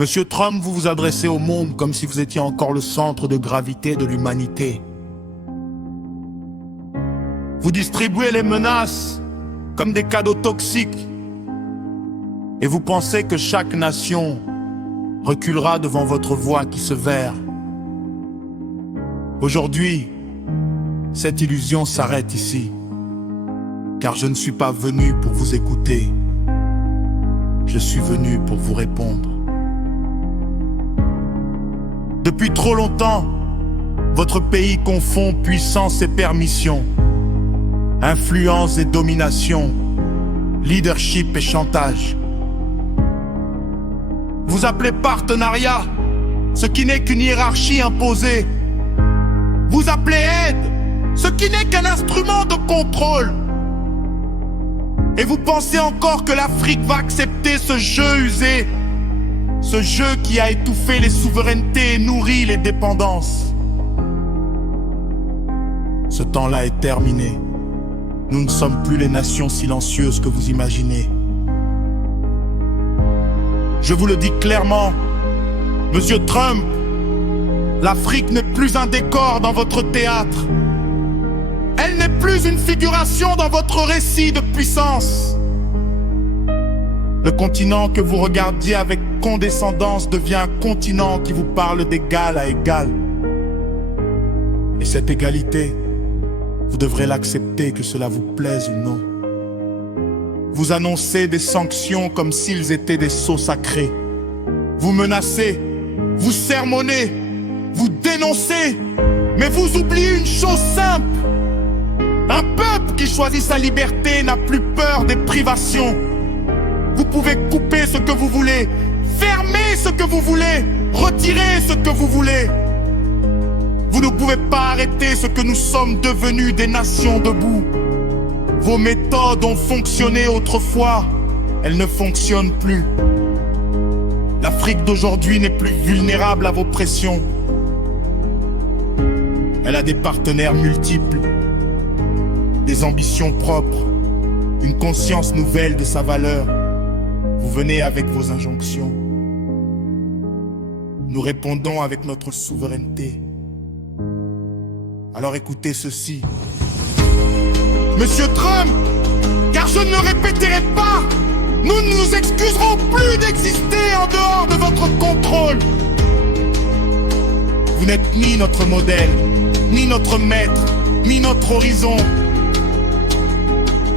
Monsieur Trump, vous vous adressez au monde comme si vous étiez encore le centre de gravité de l'humanité. Vous distribuez les menaces comme des cadeaux toxiques. Et vous pensez que chaque nation reculera devant votre voix qui se verre. Aujourd'hui, cette illusion s'arrête ici. Car je ne suis pas venu pour vous écouter. Je suis venu pour vous répondre. Depuis trop longtemps, votre pays confond puissance et permission, influence et domination, leadership et chantage. Vous appelez partenariat ce qui n'est qu'une hiérarchie imposée. Vous appelez aide ce qui n'est qu'un instrument de contrôle. Et vous pensez encore que l'Afrique va accepter ce jeu usé, ce jeu qui a étouffé les souverainetés et nourri les dépendances. Ce temps-là est terminé. Nous ne sommes plus les nations silencieuses que vous imaginez. Je vous le dis clairement, Monsieur Trump, l'Afrique n'est plus un décor dans votre théâtre. Elle n'est plus une figuration dans votre récit de puissance. Le continent que vous regardiez avec condescendance devient un continent qui vous parle d'égal à égal. Et cette égalité, vous devrez l'accepter, que cela vous plaise ou non. Vous annoncez des sanctions comme s'ils étaient des sceaux sacrés. Vous menacez, vous sermonnez, vous dénoncez, mais vous oubliez une chose simple. Un peuple qui choisit sa liberté n'a plus peur des privations. Vous pouvez couper ce que vous voulez, fermer ce que vous voulez, retirer ce que vous voulez. Vous ne pouvez pas arrêter ce que nous sommes devenus, des nations debout. Vos méthodes ont fonctionné autrefois, elles ne fonctionnent plus. L'Afrique d'aujourd'hui n'est plus vulnérable à vos pressions. Elle a des partenaires multiples, des ambitions propres, une conscience nouvelle de sa valeur. Vous venez avec vos injonctions. Nous répondons avec notre souveraineté. Alors écoutez ceci. Monsieur Trump, car je ne le répéterai pas, nous ne nous excuserons plus d'exister en dehors de votre contrôle. Vous n'êtes ni notre modèle, ni notre maître, ni notre horizon.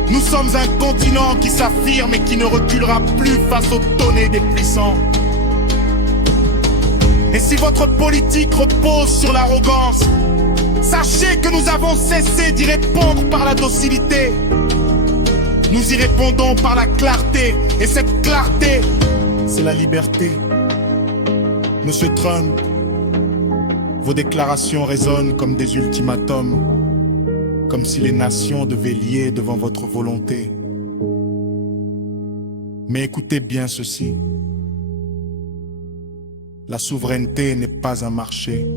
Nous sommes un continent qui s'affirme et qui ne reculera plus face aux tonnées des puissants. Et si votre politique repose sur l'arrogance, sachez que nous avons cessé d'y répondre par la docilité. Nous y répondons par la clarté. Et cette clarté, c'est la liberté. Monsieur Trump, vos déclarations résonnent comme des ultimatums, comme si les nations devaient lier devant votre volonté. Mais écoutez bien ceci. La souveraineté n'est pas un marché.